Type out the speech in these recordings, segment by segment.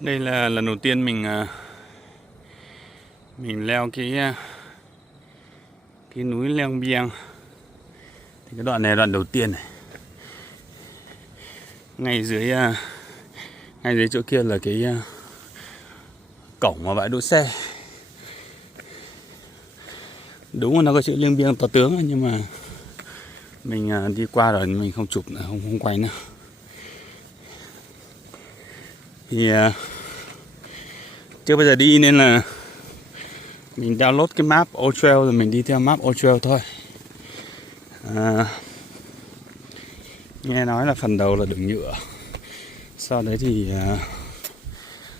Đây là lần đầu tiên mình leo cái núi Leng Biang. Thì cái đoạn này là đoạn đầu tiên này. Ngay dưới chỗ kia là cái cổng mà bãi đỗ xe. Đúng là nó có chữ Leng Biang to tướng, nhưng mà mình đi qua rồi mình không chụp nữa, không quay nữa. Thì chưa bao giờ đi nên là mình download cái map Old Trail rồi mình đi theo map Old Trail thôi. Nghe nói là phần đầu là đường nhựa, sau đấy thì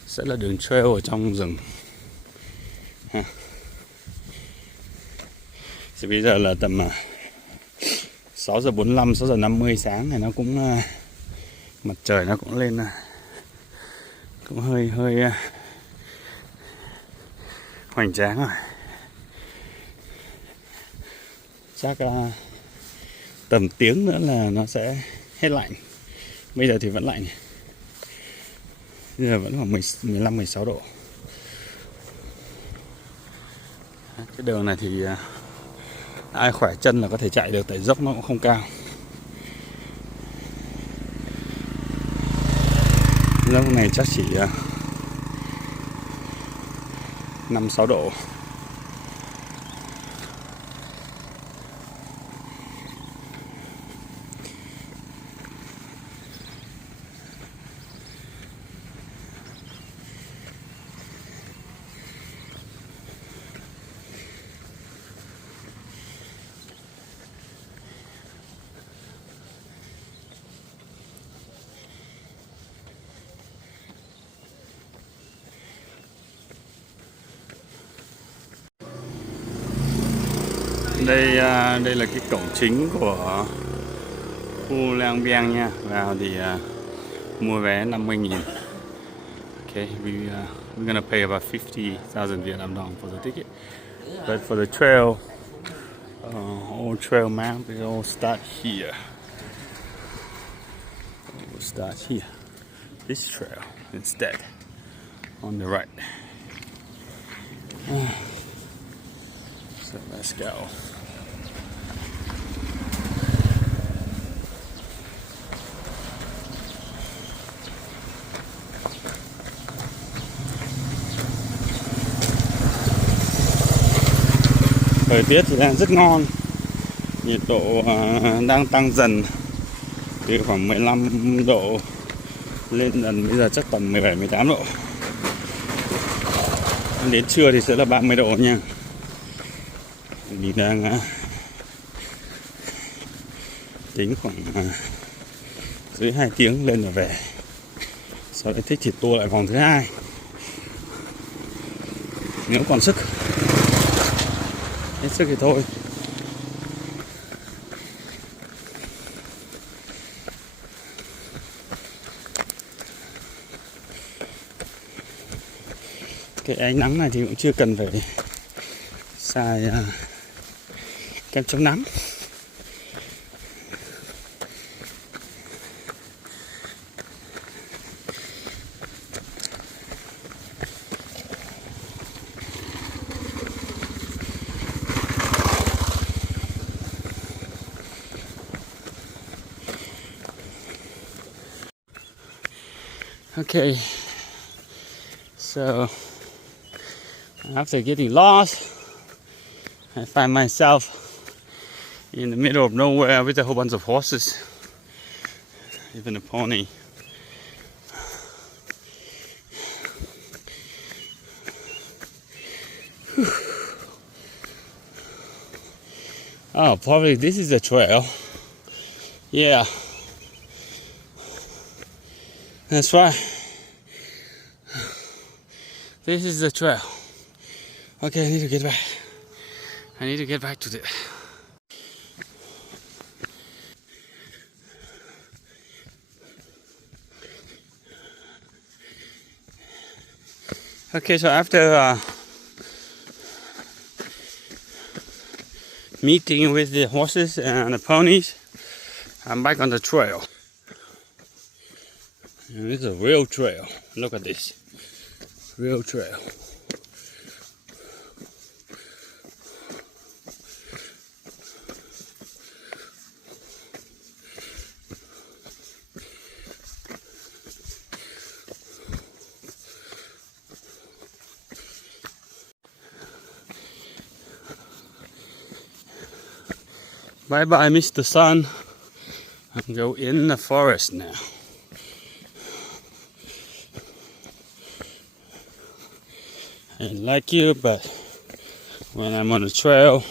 sẽ là đường trail ở trong rừng. Thì bây giờ là tầm 6:45, 6:50 sáng này, nó cũng mặt trời nó cũng lên, cũng hơi hoành tráng rồi. Chắc tầm tiếng nữa là nó sẽ hết lạnh. Bây giờ thì vẫn lạnh. Bây giờ vẫn khoảng 15-16 độ. Cái đường này thì ai khỏe chân là có thể chạy được, tại dốc nó cũng không cao. Dốc này chắc chỉ 5-6 độ. Đây là cái cổng chính của khu Lang Biang nha. Vào thì mua vé 50.000. Okay, we're gonna pay about 50,000 Vietnam dong for the ticket. But for the trail, Old Trail map, it all start here. It will start here. This trail instead, on the right. So let's go. Thời tiết thì đang rất ngon. Nhiệt độ đang tăng dần từ khoảng 15 độ lên dần, bây giờ chắc tầm 17-18 độ. Đến trưa thì sẽ là 30 độ nha. Mình đang tính khoảng dưới 2 tiếng lên và về. Sau đấy thích thì tour lại vòng thứ hai nếu còn sức. Hết sức thì thôi. Cái ánh nắng này thì cũng chưa cần phải xài kem chống nắng. Okay, so after getting lost, I find myself in the middle of nowhere with a whole bunch of horses, even a pony. Oh, probably this is a trail. Yeah, that's right. This is the trail. Okay, I need to get back. I need to get back to it. Okay, so after meeting with the horses and the ponies, I'm back on the trail. And it's a real trail. Look at this. Real trail. Bye bye, Mr. Sun. I'm going in the forest now. I like you, but when I'm on the trail,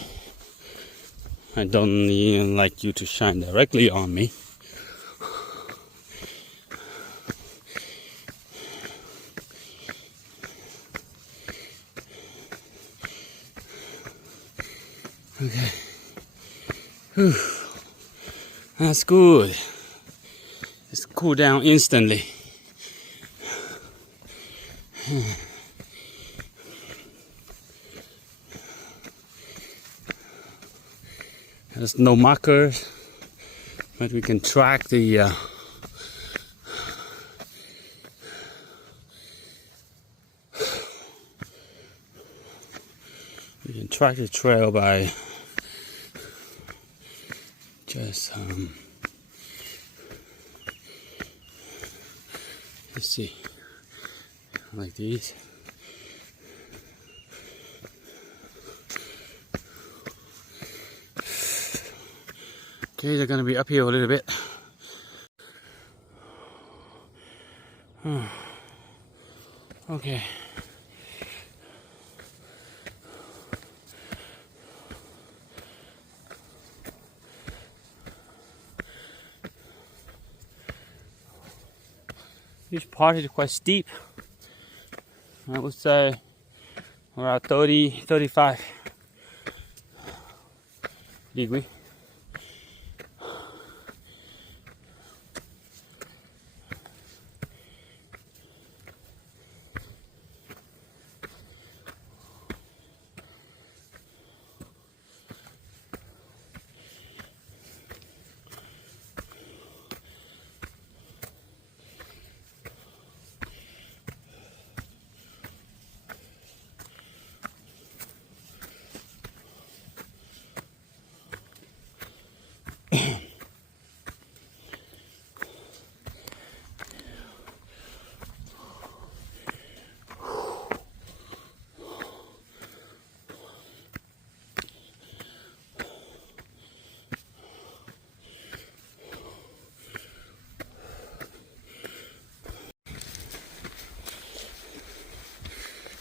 I don't even like you to shine directly on me. Okay. Whew. That's good. It's cool down instantly. There's no markers, but we can track the trail by just let's see, like these. Okay, they're gonna be uphill a little bit. Okay. This part is quite steep. I would say around 30, 35 degrees.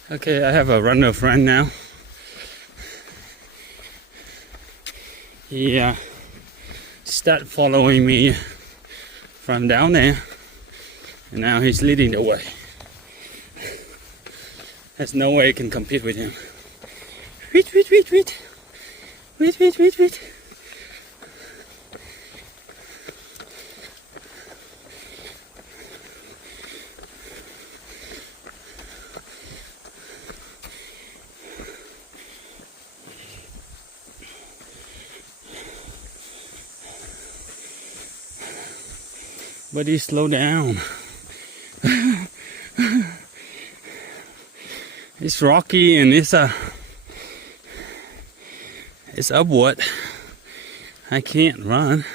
Okay, I have a runner friend now. He started following me from down there, and now he's leading the way. There's no way I can compete with him. Wait. Buddy, slow down. It's rocky and it's upward. I can't run.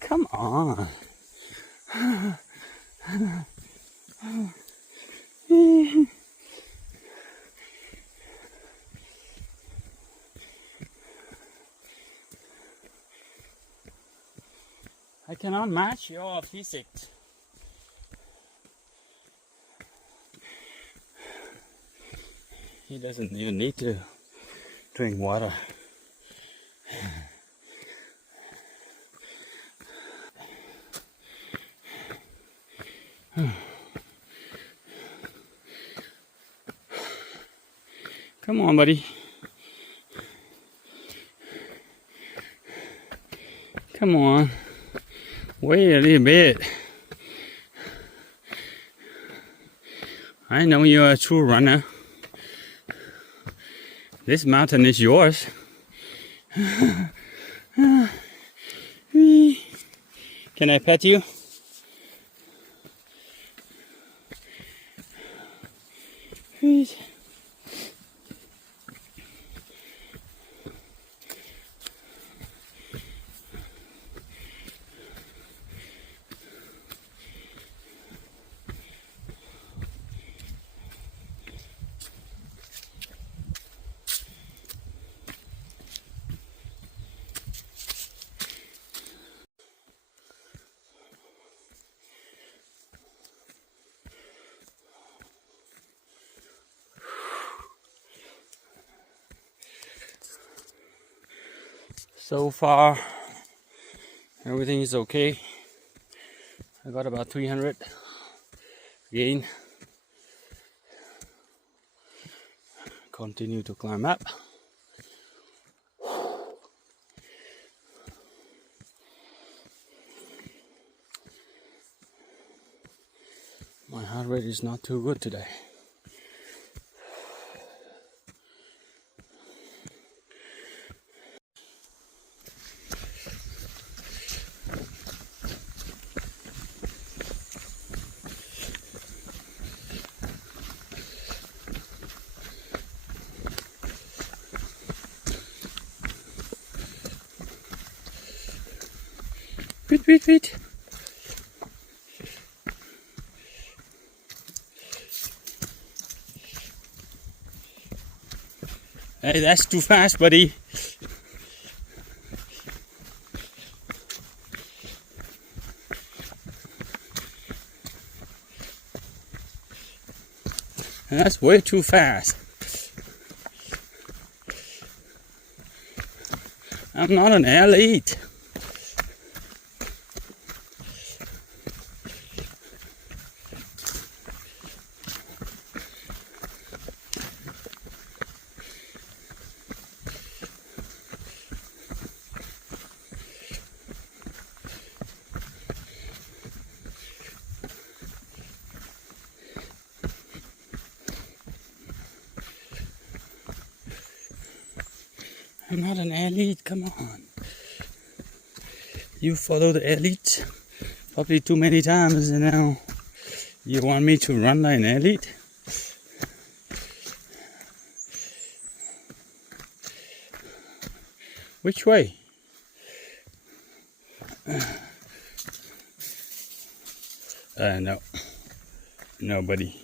Come on. I cannot match your physics. He doesn't even need to drink water. Come on, buddy. Come on. Wait a little bit. I know you're a true runner. This mountain is yours. Can I pet you? Please. So far, everything is okay. I got about 300 gain. Continue to climb up. My heart rate is not too good today. Wait. Hey, that's too fast, buddy. That's way too fast. I'm not an athlete. I'm not an athlete, come on. You follow the elite probably too many times and now you want me to run like an athlete? Which way? No. Nobody.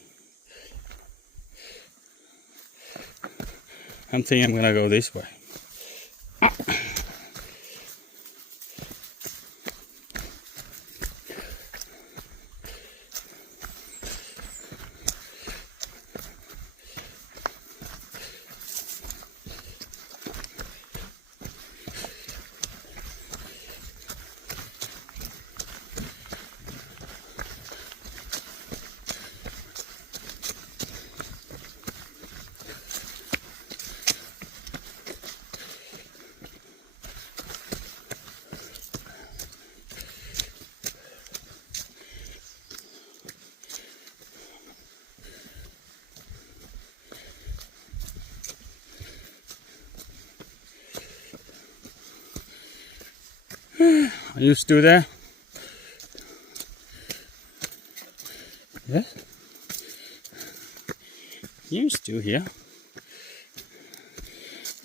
I'm thinking I'm gonna go this way. Are you still there? Yes? You still here?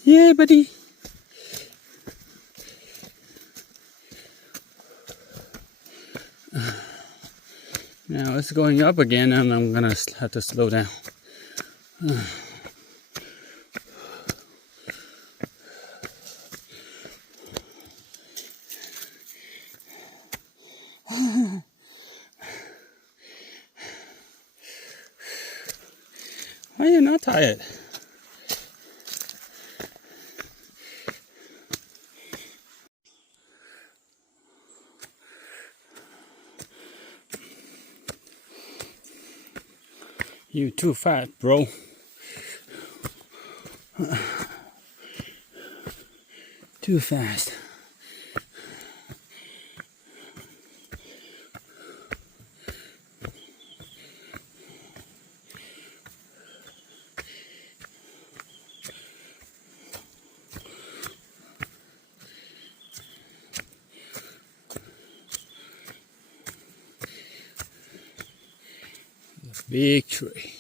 Yeah, buddy. Now it's going up again and I'm gonna have to slow down. Why are you not tired? You too fat, bro. Too fast. Big tree.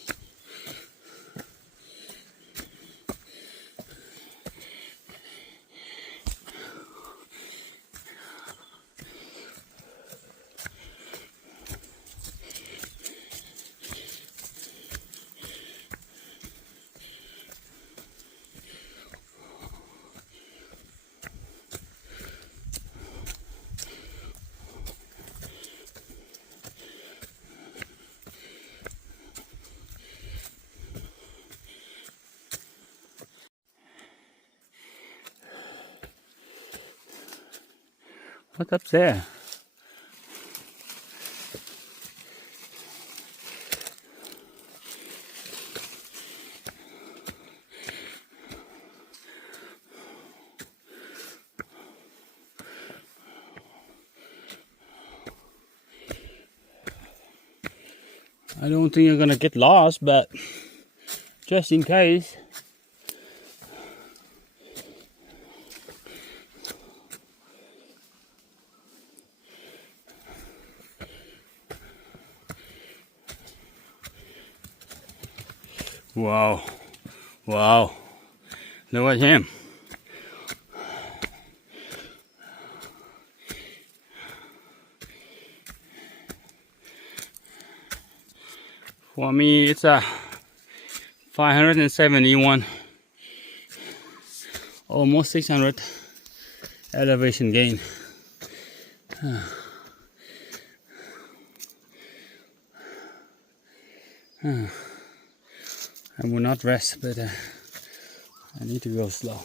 What's up there? I don't think you're gonna get lost, but just in case. Wow, wow, look at him. For me, it's a 571, almost 600 elevation gain. I will not rest, but I need to go slow.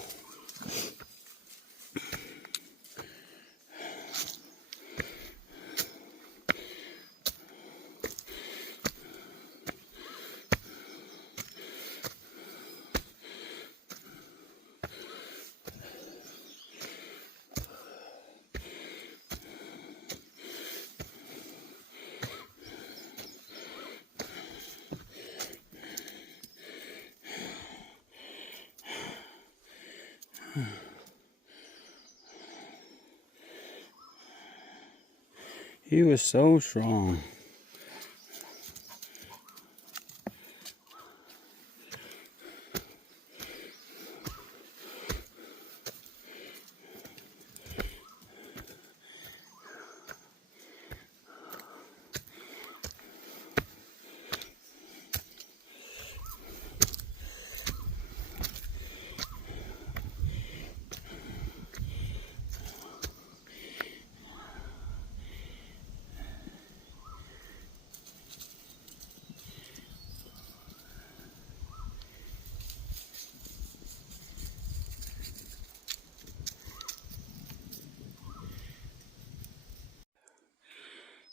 He was so strong.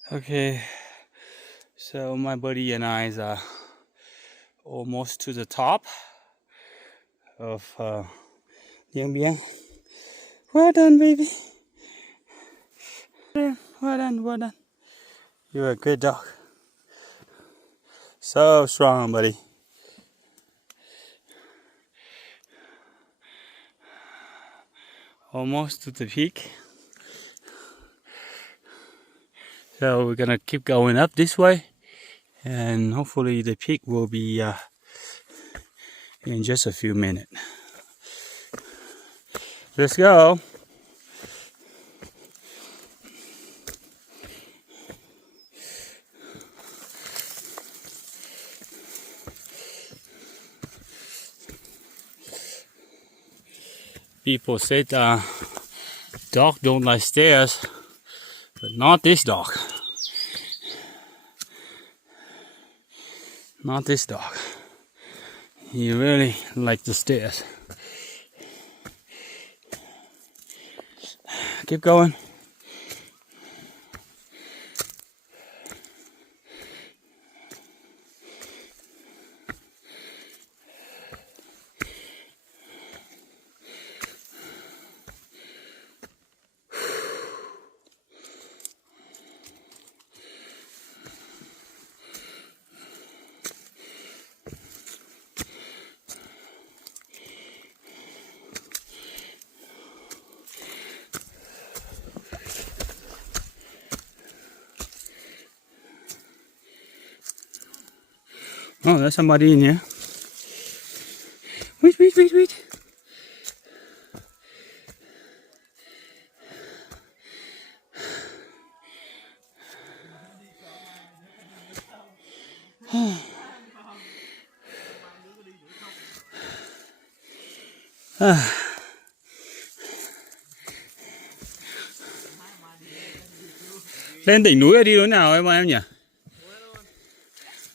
Okay, so my buddy and I are almost to the top of Liang Biang. Well done, baby. Well done, well done. You're a good dog. So strong, buddy. Almost to the peak. So we're gonna keep going up this way, and hopefully the peak will be in just a few minutes. Let's go. People said dog don't like stairs, but not this dog. Not this dog. He really likes the stairs. Keep going. Oh, there's somebody in here. Wait, wait, wait, wait. Lên đỉnh núi đi lối nào em nhỉ?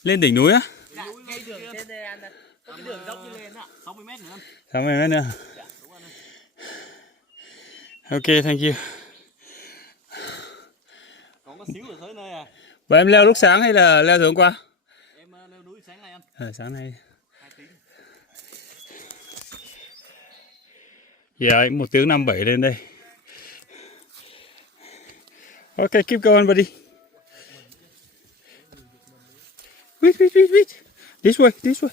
Lên đỉnh núi á? Dạ, cái đường trên đây anh ạ. Có cái đường dốc như lên ạ, 60 mét nữa. 60 mét nữa. Dạ, đúng rồi. Ok, thank you. Còn có xíu ở tới nơi à. Và em leo lúc sáng hay là leo từ hôm qua? Em leo núi sáng nay anh. Sáng nay. 2 tiếng. Yeah, 1 tiếng 57 lên đây. Okay, keep going, buddy. Wait, wait, wait, wait. This way, this way.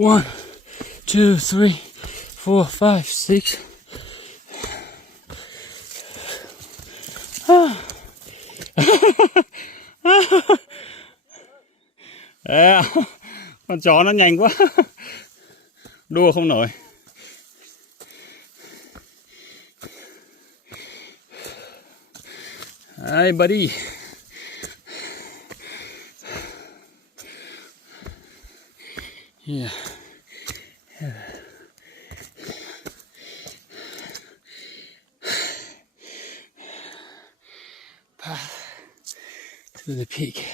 One, two, three, four, five, six. À, con chó nó nhanh quá, đua không nổi. Hey, buddy. Yeah. Path to the peak.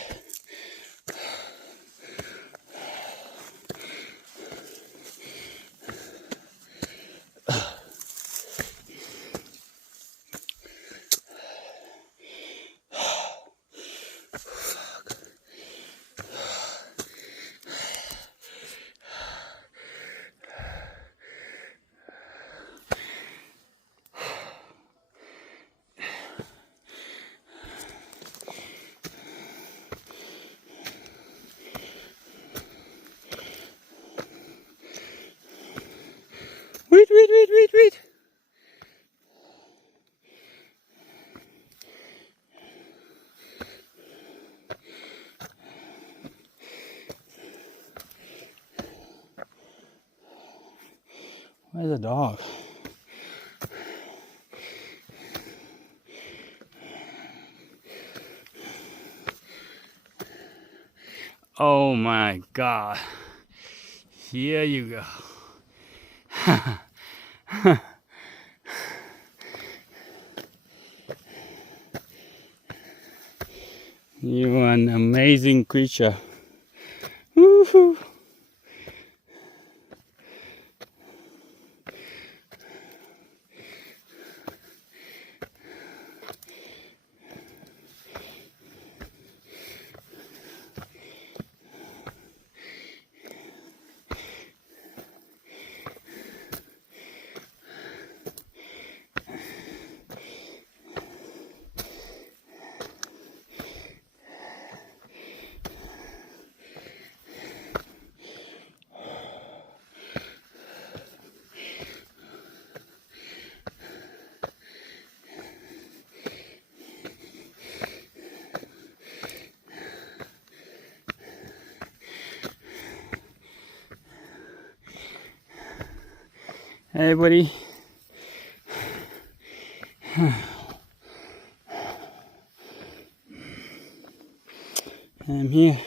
Wait, wait, wait, wait, wait. Where's the dog? Oh my God. Here you go. You are an amazing creature. Woohoo. Hey, buddy. I'm here.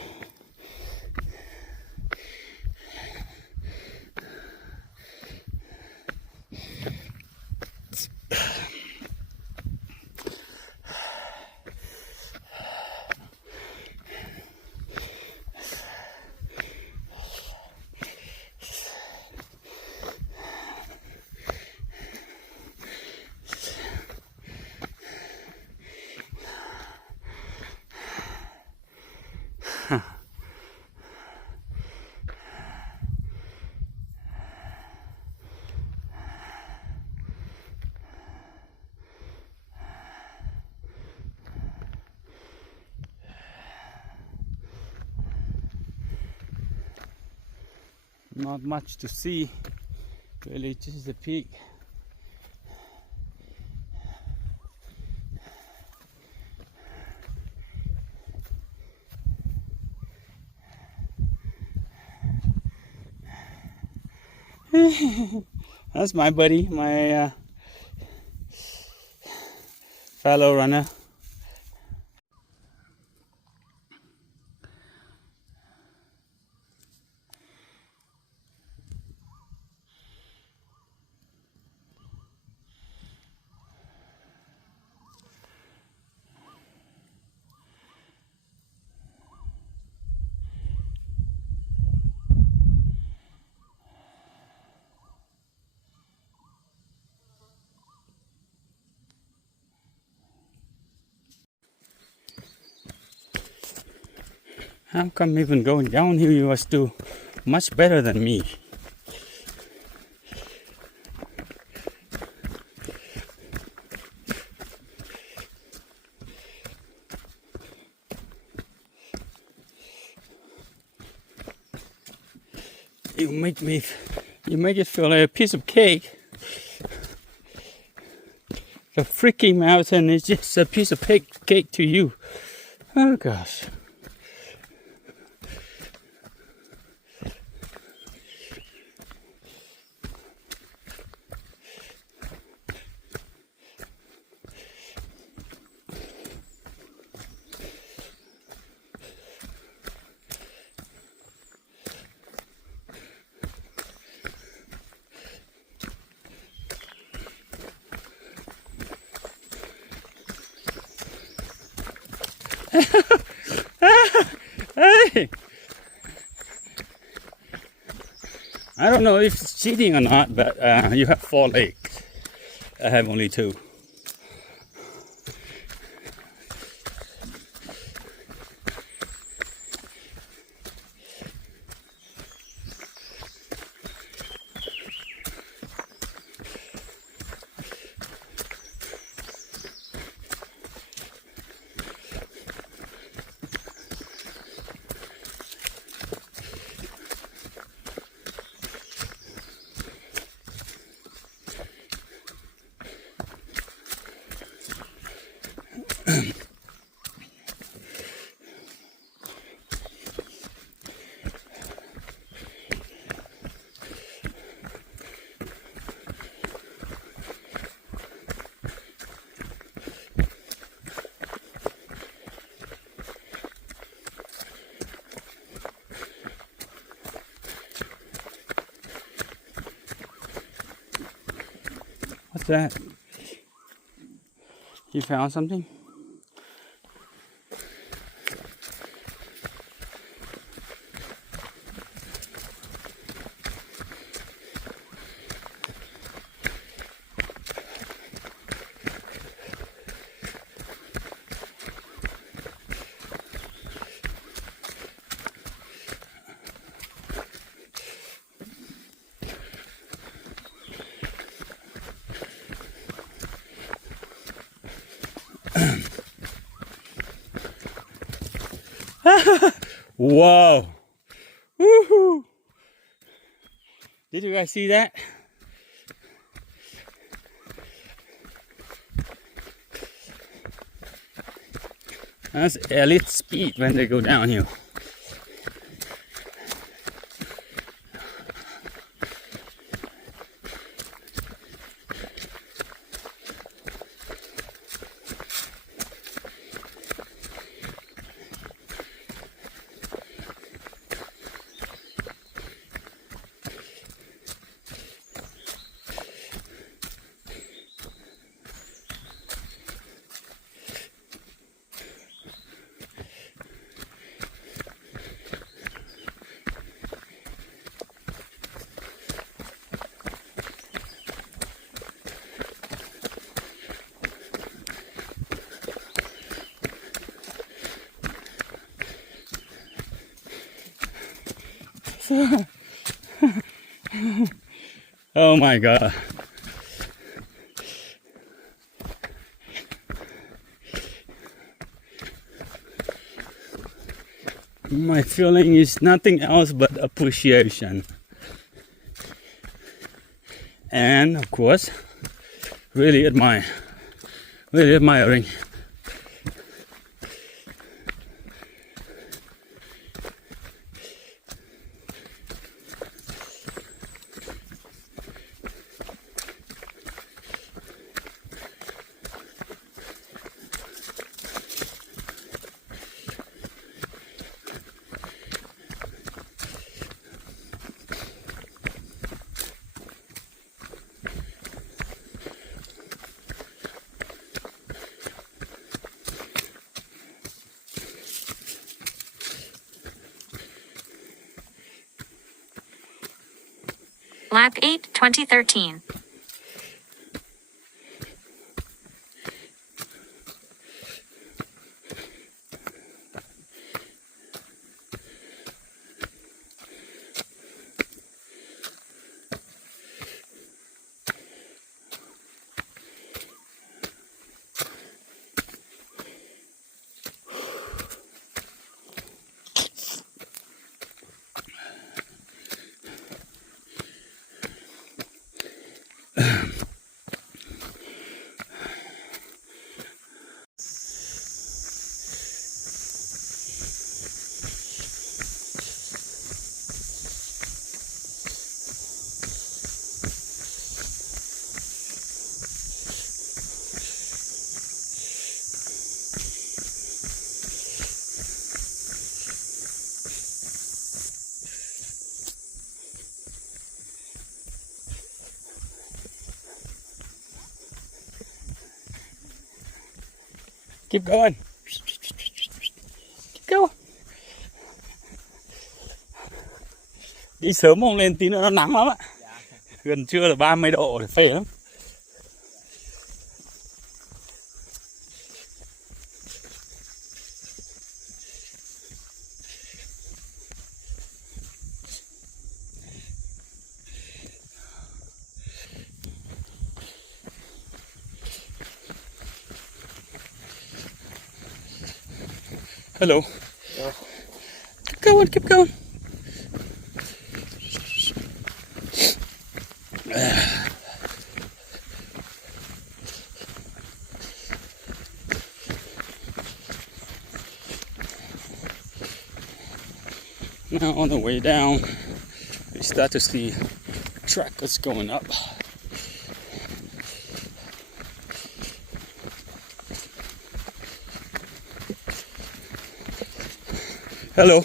Not much to see. Really, just the peak. That's my buddy, my fellow runner. How come even going downhill you was do much better than me? You make it feel like a piece of cake. The freaking mountain is just a piece of cake to you. Oh gosh. Hey! I don't know if it's cheating or not, but you have 4 legs. I have only 2. What's that? You found something? Whoa! Woohoo! Did you guys see that? That's elite speed when they go downhill. Oh my god. My feeling is nothing else but appreciation. and of course, really admiring Lap 8, 2013. Keep going. Keep going. Đi sớm không lên tí nữa nó nắng lắm ạ. Gần trưa là 30 độ, phê lắm. Hello. Keep going, keep going. Now on the way down, we start to see track that's going up. Hello.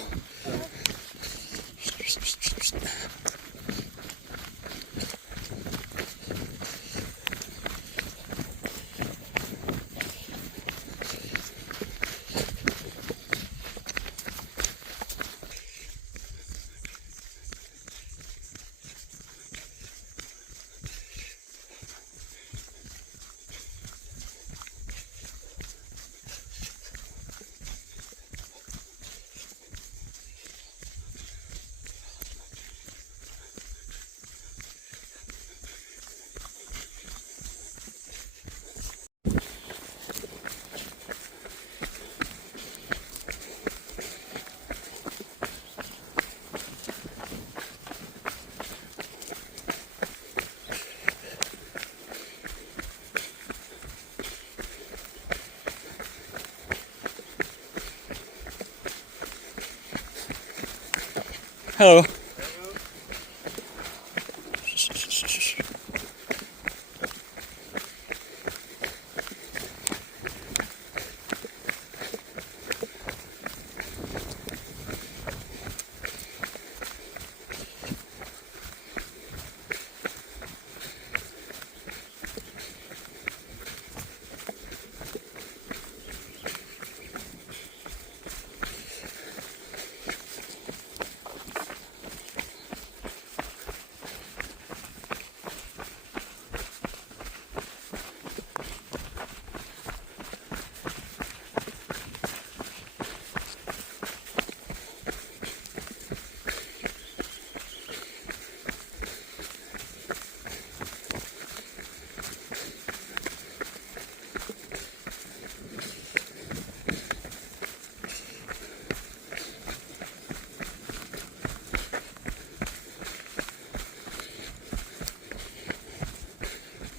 Hello.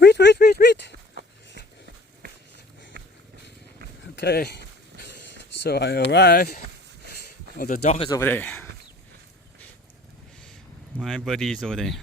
Wait. Okay, so I arrived. Oh, the dog is over there. My buddy is over there.